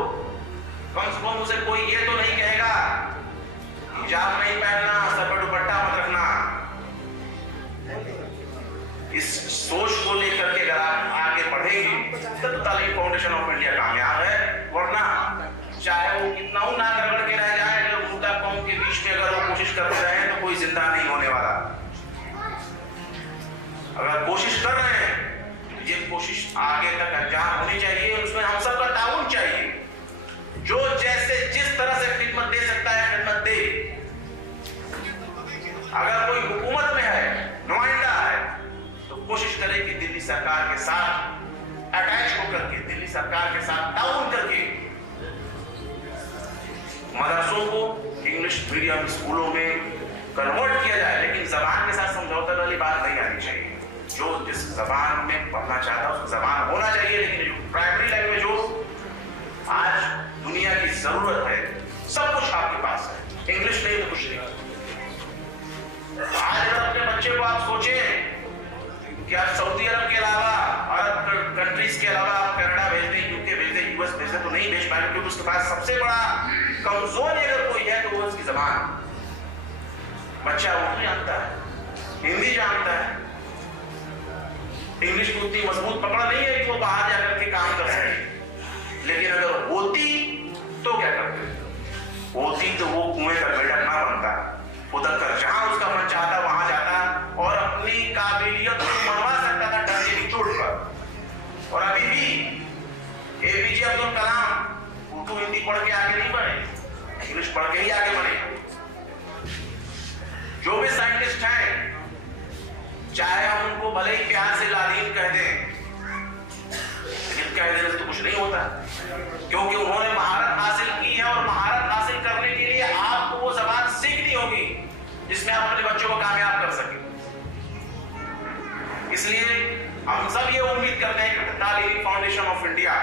कम से कम उसे कोई ये तो नहीं कहेगा हिजाब नहीं पहनना, सर पर दुपट्टा मत रखना। इस सोच को लेकर के अगर आप आगे बढ़ेंगे तब तालीम फाउंडेशन ऑफ इंडिया कामयाब है, वरना चाहे वो कितना ना रगड़ के रह जाए, अगर मुद्दा कौम के बीच में अगर वो कोशिश करते रहे तो कोई जिंदा नहीं होने वाला। अगर कोशिश कर रहे हैं ये कोशिश आगे तक अंजाम होनी चाहिए, उसमें हम सबका ताउन चाहिए। जो जैसे जिस तरह से खिदमत दे सकता है खिदमत दे। अगर कोई हुकूमत में है, नुमाइंदा है, तो कोशिश करे कि दिल्ली सरकार के साथ अटैच होकर के, दिल्ली सरकार के साथ ताउन करके मदरसों को इंग्लिश मीडियम स्कूलों में कन्वर्ट किया जाए, लेकिन जबान के साथ समझौते वाली बात नहीं आनी चाहिए। जो जिस जबान में पढ़ना चाहता है उस जबान होना चाहिए, लेकिन जो प्राइमरी लैंग्वेज हो, आज दुनिया की जरूरत है, सब कुछ आपके पास है, इंग्लिश नहीं तो कुछ नहीं। आज अगर अपने बच्चे को आप सोचें कि आप सऊदी अरब के अलावा, अरब कंट्रीज के अलावा आप कनाडा भेज दें, यूके भेज दें, यूएस भेज दें, तो नहीं भेज पाएंगे, क्योंकि उसके पास सबसे बड़ा कमजोरी अगर कोई है तो वो उसकी जबान। बच्चा उर्दू जानता है, हिंदी जानता है, इंग्लिश की उतनी मजबूत पकड़ नहीं है कि वो बाहर जाकर के काम कर सके, लेकिन अगर होती तो क्या करते? होती तो वो कुएं का बेटा ना बनता, उधर कर जहां उसका मन चाहता वहां जाता और अपनी काबिलियत को मनवा सकता था डंडे की चोट पर। और अभी भी एपीजे अब्दुल कलाम उर्दू हिंदी पढ़ के आगे नहीं बढ़े, इंग्लिश पढ़ के ही आगे बढ़े। जो भी साइंटिस्ट हैं, चाहे हम उनको भले ही प्यार से लालीन कह दें, लेकिन कह देने से तो कुछ नहीं होता, क्योंकि उन्होंने महारत हासिल की है, और महारत हासिल करने के लिए आपको वो जबान सीखनी होगी जिसमें आप अपने बच्चों को कामयाब कर सकें। इसलिए हम सब ये उम्मीद करते हैं कि तालीम फाउंडेशन ऑफ इंडिया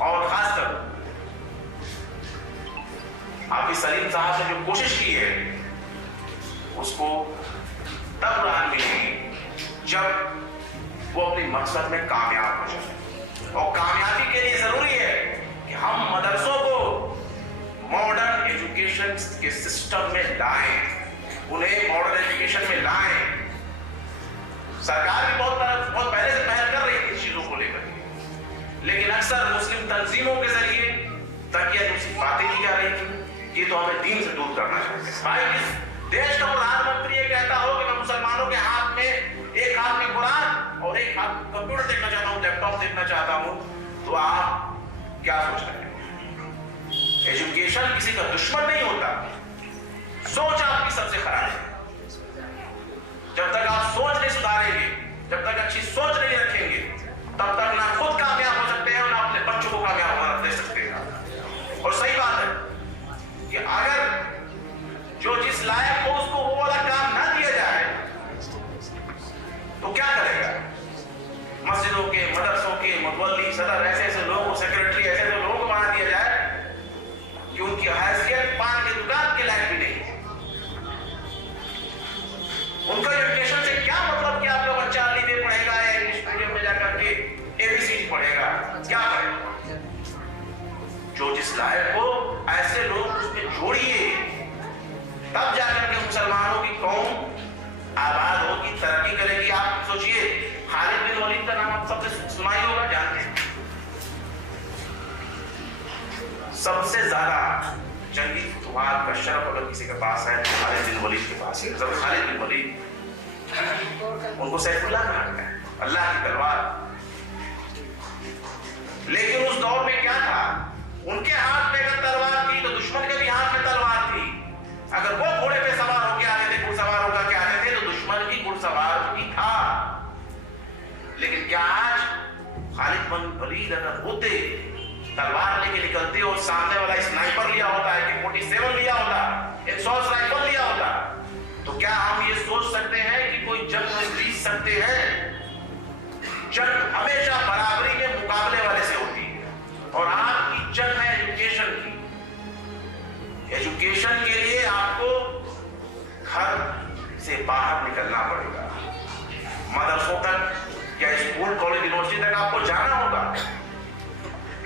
और खासकर हाफिज सलीम साहब ने जो कोशिश की है उसको तब राह मिलेगी जब वो अपनी मकसद में कामयाब हो जाए। और कामयाबी के लिए जरूरी है कि हम मदरसों को मॉडर्न एजुकेशन के सिस्टम में लाएं, उन्हें मॉडर्न एजुकेशन में लाएं। सरकार भी बहुत पहले से पहल कर रही थी चीजों को लेकर, लेकिन अक्सर मुस्लिम तंजीमों के जरिए तकिया दूसरी बातें की जा रही थी। ये तो हमें दीन से दूर करना चाहिए। भाई इस देश का प्रधानमंत्री ये कहता हो कि मैं मुसलमानों के हाथ में, एक हाथ में कुरान और एक हाथ कंप्यूटर देखना चाहता हूँ, लैपटॉप देखना चाहता हूँ, तो आप क्या सोच रहे हैं? एजुकेशन किसी का दुश्मन नहीं होता, सोच आपकी सबसे खराब है। जब तक आप सोच नहीं सुधारेंगे, जब तक अच्छी सोच नहीं रखेंगे, तब तक ना खुद कामयाब हो सकते हैं और ना अपने बच्चों को कामयाब होना दे सकते हैं। और सही बात है कि अगर जो जिस लायक हो उसको वो वाला काम ना दिया जाए तो क्या करेगा? मस्जिदों के, मदरसों के मुतवल्ली, सदर, ऐसे ऐसे लोगों, सेक्रेटरी, ऐसे ऐसे लोगों को बना दिया जाए कि उनकी हैसियत पान की दुकान के लायक भी नहीं है। उनका एजुकेशन से क्या मतलब कि आपका बच्चा अरबी में पढ़ेगा या इंग्लिश मीडियम में जाकर के एबीसीडी पढ़ेगा? क्या पढ़ेगा? जो जिस लायक हो ऐसे लोग उसमें जोड़िए, तब जाकर के मुसलमानों की कौम आबाद होगी, तरक्की करेगी। आप सोचिए, खालिद बिन वलीद का नाम आप सबसे सुना ही होगा, जानते हैं। सबसे ज्यादा जंगी फतवाहत का शरफ अगर किसी के पास है तो खालिद बिन वलीद के पास है। जब खालिद बिन वलीद, उनको सैफुल्लाह कहा गया है, अल्लाह की तलवार। लेकिन उस दौर में क्या था, उनके हाथ में अगर तलवार थी तो दुश्मन के भी हाथ में तलवार थी। अगर वो घोड़े पे सवार होकर आते थे, घुड़सवार होकर के आते थे, तो दुश्मन भी घुड़सवार भी था। लेकिन क्या आज खालिद बिन वलीद अगर होते, तलवार लेके निकलते और सामने वाला स्नाइपर लिया होता है कि 47 लिया होता, 100 राइफल लिया होता, तो क्या हम ये सोच सकते हैं कि कोई जंग में जीत सकते हैं? जंग हमेशा बराबरी के मुकाबले वाले से होती है, और आपकी जंग है एजुकेशन की। एजुकेशन के लिए आपको घर से बाहर निकलना पड़ेगा, मदरसों तक या स्कूल, कॉलेज, यूनिवर्सिटी तक आपको जाना होगा।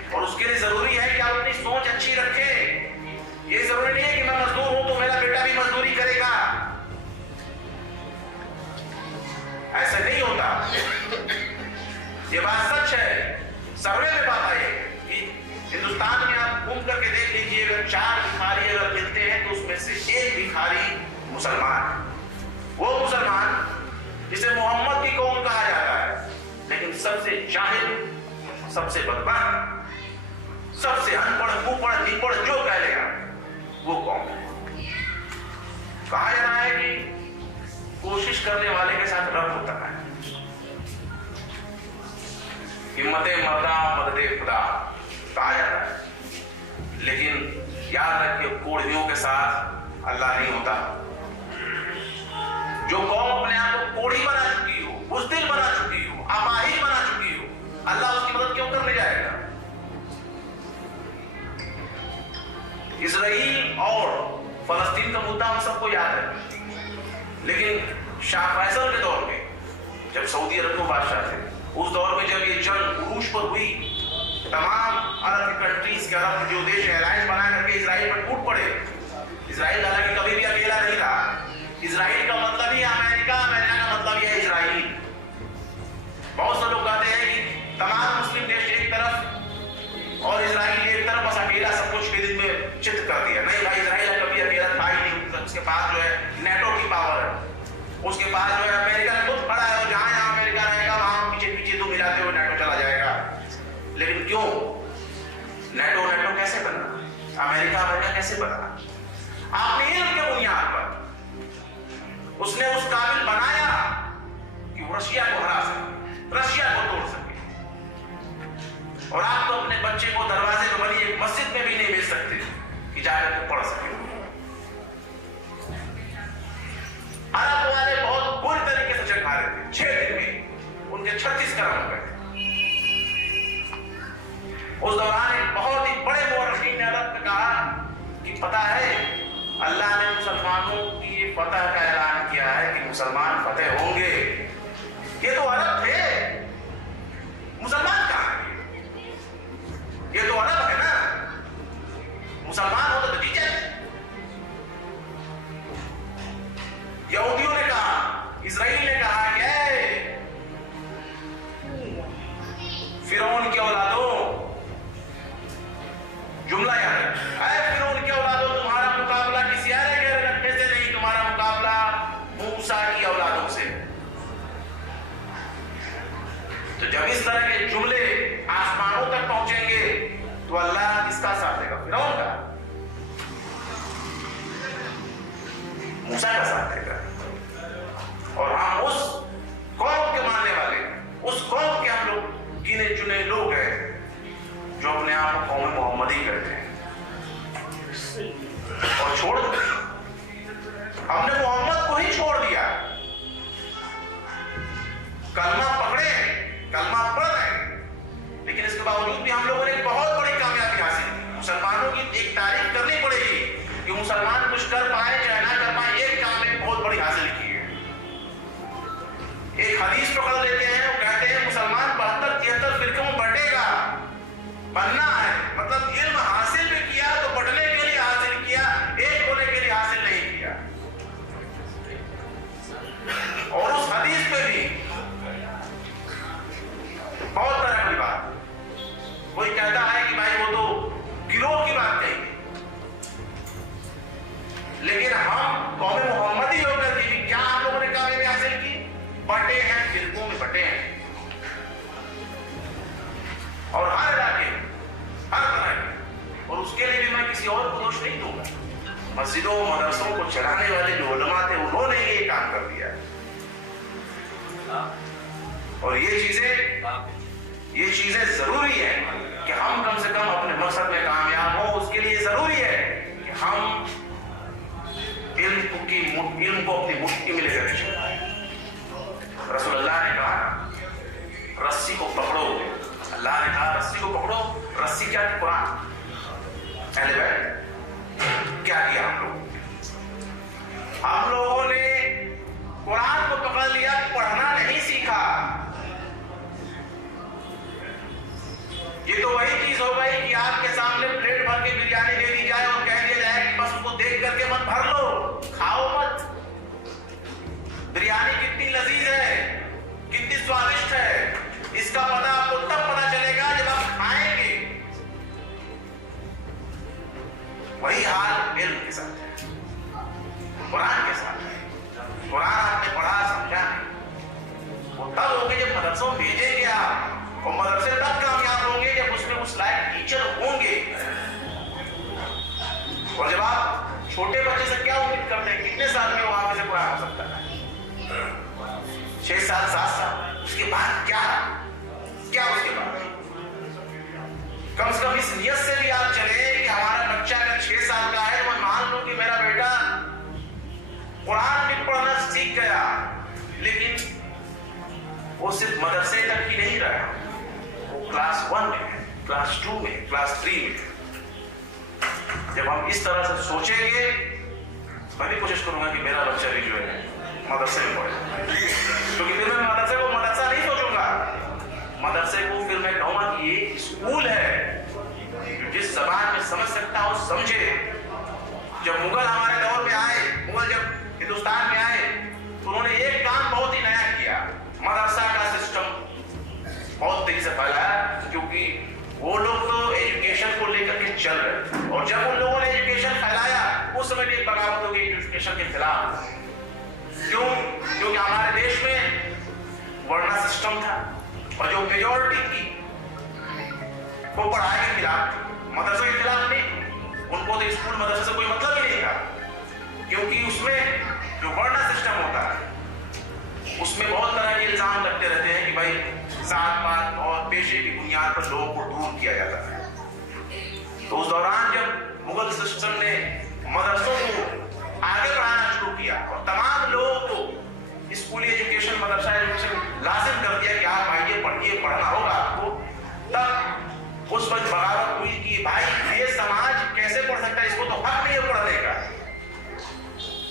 और उसके लिए जरूरी है कि आप अपनी सोच अच्छी रखें। ये जरूरी नहीं है कि मैं मजदूर हूं तो मेरा बेटा भी मजदूरी करेगा, ऐसा नहीं होता। ये बात सच है, सर्वे में बात आई है कि हिंदुस्तान में आप घूम करके देख लीजिए, अगर 4 भिखारी अगर मिलते हैं तो उसमें से 1 भिखारी मुसलमान, वो मुसलमान जिसे मोहम्मद की कौम कहा जाता है, लेकिन सबसे जाहिल, सबसे बदबख्त, सबसे अनपढ़, मुंहपढ़, निपढ़ जो कह लेगा वो कौन है। कहा जा रहा है कि कोशिश करने वाले के साथ रब होता है। हिम्मते मर्दा मददे खुदा कहा जाता है, लेकिन याद रखिए कोढ़ियों के साथ अल्लाह नहीं होता। जो कौम अपने आप को कोढ़ी बना चुकी हो, बुज़दिल बना चुकी हो, अपाहिज बना चुकी हो, अल्लाह उसकी मदद क्यों करने जाएगा? इजराइल और फलस्तीन का मुद्दा हम सबको याद है, लेकिन शाह फैसल के दौर में, जब सऊदी अरब के बादशाह थे, उस दौर में जब ये जंग उरूज पर हुई, तमाम अरब कंट्रीज के, अरब जो देश अलायंस बना करके इजराइल पर टूट पड़े। इजराइल हालांकि कभी भी अकेला नहीं रहा। इजराइल का मतलब ही अमेरिका, अमेरिका का मतलब ही है इजराइल। बहुत से लोग कहते हैं कि तमाम मुस्लिम देश एक तरफ और इजराइल एक तरफ, बस अकेला सब कुछ के दिन में चित कर दिया। नहीं भाई, इजराइल कभी अकेला था ही नहीं। उसके पास जो है नेटो की पावर है, उसके पास जो है अमेरिका खुद खड़ा है, और जहां जहां अमेरिका रहेगा वहां पीछे पीछे दो मिलाते हुए नेटो चला जाएगा। लेकिन क्यों? नेटो कैसे बना? अमेरिका कैसे बना? आपने इल्म के बुनियाद पर उसने उस काबिल बनाया कि वो रशिया को हरा सके, रशिया को तोड़ सके। और आप तो अपने बच्चे को दरवाजे में बनी एक मस्जिद में भी नहीं भेज सकते कि जाकर के पढ़ सके। अरब वाले बहुत बुरी तरीके से चढ़ा रहे थे। 6 दिन में उनके 36 कर्म हो गए। उस दौरान एक बहुत ही बड़े मुअर्रिखीन ने अरब में कहा कि पता है, अल्लाह ने मुसलमानों की फतह का ऐलान किया है कि मुसलमान फतेह होंगे। ये तो अरब थे, मुसलमान कहां है? ये तो अरब है ना, मुसलमान होते तो जीते। यहूदियों ने कहा, इजराइल ने कहा कि फिरौन की औलादों, जुमला याद है, फिरौन की औलादों, तुम्हारा मुकाबला किसी और के रट्टे से नहीं, तुम्हारा मुकाबला मूसा की औलादों से। तो जब इस तरह के जुमले आसमानों तक पहुंचेंगे तो अल्लाह किसका साथ देगा? फिरौन का। موسیٰ کا ساتھ دے گا. اور ہم اس قوم کے ماننے والے, اس قوم کے ہم لوگ گنے چنے لوگ ہیں جو اپنے آپ کو قوم محمدی کہتے ہیں اور چھوڑ دیں. ہم نے محمد کو ہی چھوڑ دیا. کلمہ پکڑے, کلمہ پڑھ رہے ہیں, لیکن اس کے باوجود بھی ہم لوگوں نے بہت بڑی کامیابی حاصل کی. مسلمانوں کی ایک تعریف کرنی پڑے گی کہ مسلمان کچھ کر پائے چاہے نہ کر پائے, ایک کام نے بہت بڑی حاصل کی ہے. ایک حدیث پکڑ لیتے ہیں, وہ کہتے ہیں مسلمان 72-73 فرقوں میں بٹے گا. بننا ہے مطلب علم حاصل بھی کیا تو بٹنے کے لیے حاصل کیا, ایک ہونے کے لیے حاصل نہیں کیا. اور اس حدیث پہ بھی بہت طرح کی بات. کوئی کہتا ہے کہ بھائی وہ تو گروہ کی بات کہیں, لیکن ہم قوم محمدی ہو کر کے بھی کیا ہم لوگوں نے کامیابی حاصل کی؟ بٹے ہیں, فرقوں میں بٹے ہیں. اور ہر علاقے ہر طرح کے, اور اس کے لیے بھی میں کسی اور کو دوش نہیں دوں گا. مسجدوں مدرسوں کو چلانے والے جو علماء تھے انہوں نے یہ کام کر دیا. اور یہ چیزیں ضروری ہے کہ ہم کم سے کم اپنے مقصد میں کامیاب ہوں. اس کے لیے ضروری ہے کہ ہم علم کو اپنی مٹھی میں لے کر چلائیں. رسول اللہ نے کہا رسی کو پکڑو. اللہ نے کہا رسی کو پکڑو. رسی کیا تھی؟ قرآن. اہل بیت کیا کیا ہم لوگوں نے قرآن کو پکڑ لیا, پڑھنا نہیں سیکھا. یہ تو وہی چیز ہو گئی کہ آپ کے سامنے پلیٹ بھر کے بریانی دے دی جائے اور کہہ دیا جائے کہ بس اس کو دیکھ کر کے من بھر لو, کھاؤ مت. بریانی کتنی لذیذ ہے, کتنی سوادشٹ ہے, اس کا پتہ آپ کو تب پتہ چلے گا جب آپ کھائیں گے. وہی حال علم کے ساتھ ہے, قرآن کے ساتھ ہے. قرآن آپ نے پڑھا سمجھا نہیں, وہ تب ہوگے جب مدرسوں بھیجیں گے آپ, اور مدرسے تب کامیاب ہوں گے جب اس میں اس لائق ٹیچر ہوں گے. اور جب آپ چھوٹے بچے سے کیا امید کرتے ہیں, کتنے سال میں وہ آپ سے قرآن ہو سکتا ہے؟ 6 سال 7 سال. اس کے بعد کیا اس کے بعد کم سے کم اس نیت سے بھی آپ چلیں کہ ہمارا بچہ اگر 6 سال کا ہے, میں مان لوں کہ میرا بیٹا قرآن بھی پڑھنا سیکھ گیا, لیکن وہ صرف مدرسے تک ہی نہیں رہا, وہ کلاس 1 میں, کلاس 2 میں, کلاس 3 میں. جب ہم اس طرح سے سوچیں گے, میں بھی کوشش کروں گا کہ میرا بچہ بھی جو ہے مدرسے میں پڑھے, کیونکہ پھر میں مدرسے کو مدرسہ نہیں سوچوں گا. مدرسے کو پھر میں کہوں گا کہ یہ اسکول ہے, جس زبان میں سمجھ سکتا ہو سمجھے. جب مغل ہمارے دور میں آئے, مغل جب ہندوستان میں آئے تو انہوں نے ایک کام بہت ہی نیا کیا, مدرسہ کا سسٹم بہت تیزی سے پھیلایا, کیونکہ وہ لوگ تو ایجوکیشن کو لے کر کے چل رہے تھے. اور جب ان لوگوں نے ایجوکیشن پھیلایا, اس سمے بھی ایک بغاوت ہو گئی ایجوکیشن کے خلاف. کیوں؟ کیونکہ ہمارے دیش میں ورنہ سسٹم تھا, اور جو میجورٹی تھی وہ پڑھائی کے خلاف تھی, مدرسے کے خلاف نہیں. ان کو تو اسکول مدرسے سے کوئی مطلب ہی نہیں تھا, کیونکہ اس میں جو ورنہ سسٹم ہوتا ہے اس میں بہت طرح کے الزام لگتے رہتے ہیں کہ بھائی ذات پات اور پیشے کی بنیاد پر لوگوں کو دور کیا جاتا ہے. تو اس دوران جب مغل سسٹم نے مدرسوں کو آگے بڑھانا شروع کیا اور تمام لوگوں کو اسکولی ایجوکیشن, مدرسہ ایجوکیشن لازم کر دیا کہ آپ آئیے پڑھیے, پڑھنا ہوگا آپ کو, تب اس وقت بغاوت ہوئی کہ بھائی یہ سماج کیسے پڑھ سکتا ہے, اس کو تو حق نہیں ہے پڑھنے کا.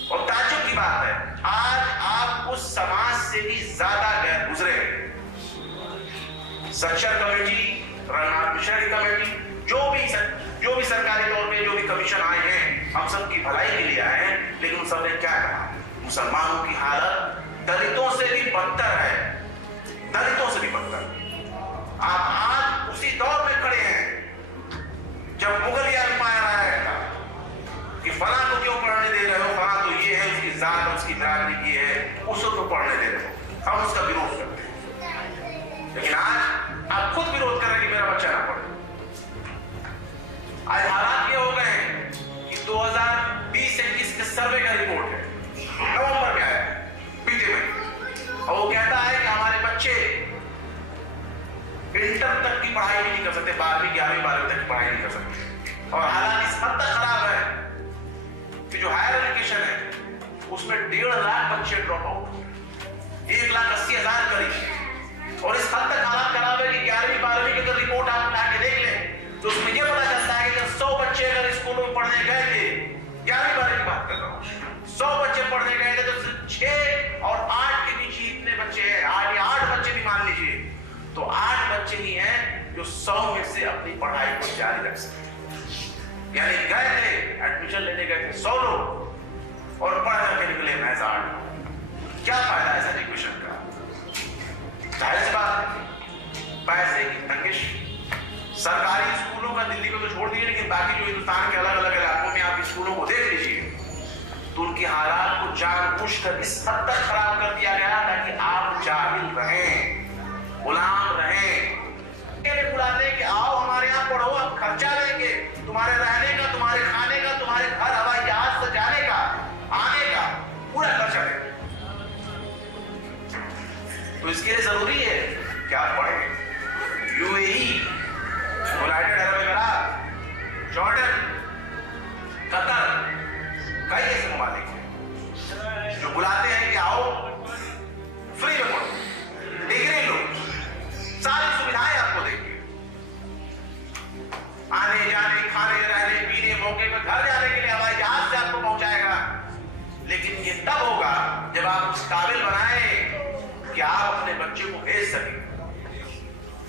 اور تعجب کی بات ہے, آج آپ اس سماج سے بھی زیادہ غیر گزرے. سچر کمیٹی, رنگناتھ مشرا کی کمیٹی, جو بھی سرکاری طور پہ جو بھی کمیشن آئے ہیں, ہم سب کی بھلائی کے لیے آئے ہیں, لیکن ان سب نے کیا کہا, مسلمانوں کی حالت دلتوں سے بھی بدتر ہے, دلتوں سے بھی بدتر. آپ آج اسی دور میں کھڑے ہیں جب مغلیہ امپائر آیا تھا کہ فلاں کو کیوں پڑھنے دے رہے ہو, فلاں تو یہ ہے, اس کی ذات, اس کی برادری یہ ہے, اس کو پڑھنے دے رہے ہو, ہم اس کا وروଧ کرتے ہیں. لیکن آج آپ خود وروଧ کر رہے ہیں کہ میرا بچہ نہ پڑھے. آج حالات یہ ہو گئے ہیں کہ 2020-21 کے سروے کا رپورٹ ہے, इंटर तक की पढ़ाई भी नहीं कर सकते, 12वीं 11वीं 12वीं तक की पढ़ाई नहीं कर सकते। और हालात इस हद तक खराब है कि जो हायर एजुकेशन है उसमें 1.5 लाख बच्चे ड्रॉप आउट, 1,80,000 करीब। और इस हद तक हालात खराब है कि 11वीं 12वीं की अगर रिपोर्ट आप लाके देख लें तो उसमें यह पता चलता है कि 100 बच्चे अगर स्कूलों में पढ़ने गए थे, 11वीं 12वीं की बात कर रहा हूँ, 100 बच्चे पढ़ने गए थे तो सिर्फ 6 और 8 के बीच ही इतने बच्चे हैं, 8 बच्चे भी मान लीजिए, तो 8 बच्चे ही हैं जो 100 में से अपनी पढ़ाई को जारी रख सके। यानी गए थे, एडमिशन लेने गए थे 100 लोग और पढ़ करके निकले महज 8। क्या फायदा है ऐसा एडमिशन का? जाहिर सी बात है, पैसे की तंगिश। सरकारी स्कूलों का दिल्ली को तो छोड़ दिए, लेकिन बाकी जो हिंदुस्तान के अलग अलग इलाकों में आप स्कूलों को देख लीजिए तो उनकी हालात को जानबूझकर इस हद तक खराब कर दिया गया ताकि आप जाहिल रहें, गुलाम रहें। बुलाते हैं कि आओ हमारे यहाँ पढ़ो, अब खर्चा लेंगे, तुम्हारे रहने का, तुम्हारे खाने का, तुम्हारे घर हवाई जहाज से जाने का, आने का पूरा खर्चा लेंगे। तो इसके लिए जरूरी है कि आप पढ़ें। यूएई, यूनाइटेड अरब अमीरात, जॉर्डन, कतर, कई ऐसे ममालिक हैं जो बुलाते हैं कि आओ फ्री में पढ़ो, डिग्री लो, सारी सुविधाएं आपको देंगे, आने जाने, खाने, रहने, पीने, मौके पर घर जाने के लिए हवाई जहाज से आपको पहुंचाएगा। लेकिन ये तब होगा जब आप उस काबिल बनाए कि आप अपने बच्चे को भेज सकें।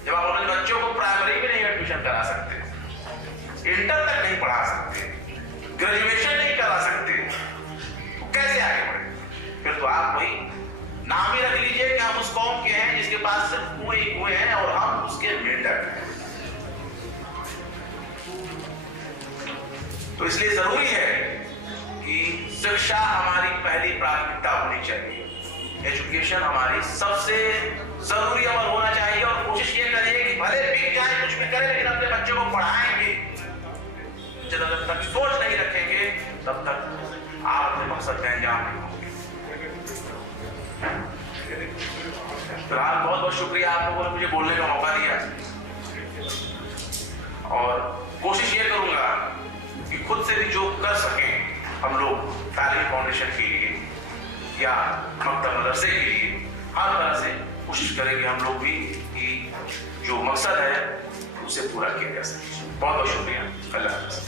जब आप अपने बच्चों को प्राइमरी में नहीं एडमिशन करा सकते, इंटर तक नहीं पढ़ा सकते, ग्रेजुएशन नहीं करा सकते, तो कैसे आगे बढ़े? फिर तो आप वही नाम ही रख लीजिए कि हम उस कौम के हैं जिसके पास सिर्फ कुएं ही कुएं हैं और हम उसके मेंढक हैं। तो इसलिए जरूरी है कि शिक्षा हमारी पहली प्राथमिकता होनी चाहिए। एजुकेशन हमारी सबसे जरूरी अमल होना चाहिए और कोशिश ये करिए कि भले बिक जाए, कुछ भी करें, लेकिन अपने बच्चों को पढ़ाएंगे। जब तक सोच नहीं रखेंगे तब तक आप अपने मकसद का अंजाम नहीं होंगे। फिलहाल बहुत बहुत शुक्रिया आप लोगों ने मुझे बोलने का मौका दिया, और कोशिश ये करूंगा कि खुद से भी जो कर सकें हम लोग तालीम फाउंडेशन के लिए या मकतब मदरसे के लिए हर तरह से कोशिश करेंगे हम लोग भी कि जो मकसद है उसे पूरा किया जा सके। बहुत बहुत शुक्रिया। अल्लाह हाफ़िज़।